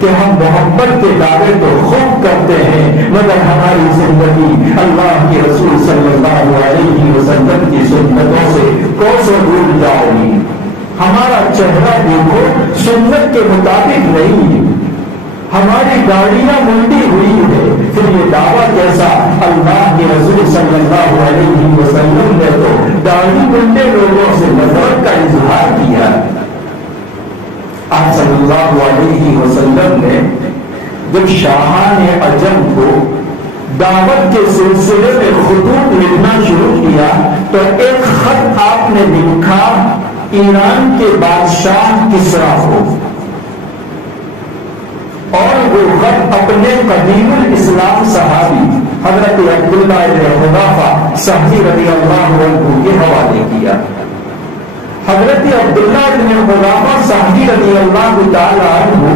کہ ہم محبت کے دعوے تو خوب کرتے ہیں مگر ہماری زندگی اللہ کے رسول صلی اللہ علیہ وسلم کی سنتوں سے کوسوں دور جائے گی. ہمارا چہرہ دیکھو سنت کے مطابق نہیں ہے، ہماری گاڑیاں منڈی ہوئی ہے. پھر یہ دعویٰ کیسا؟ اللہ کے رسول صلی اللہ علیہ وسلم نے تو داڑھی منڈے لوگوں سے نفرت کا اظہار کیا. آپ صلی اللہ علیہ وسلم نے جب شاہان عجم کو دعوت کے سلسلے میں خطوط لکھنا شروع کیا تو ایک خط آپ نے لکھا ایران کے بادشاہ کسرا کو، اور وہ خط اپنے قدیم الاسلام صحابی حضرت عبداللہ بن حذافہ صحابی رضی اللہ عنہ کے حوالے کیا. حضرت عبداللہ بن حذافہ صحابی رضی اللہ تعالی عنہ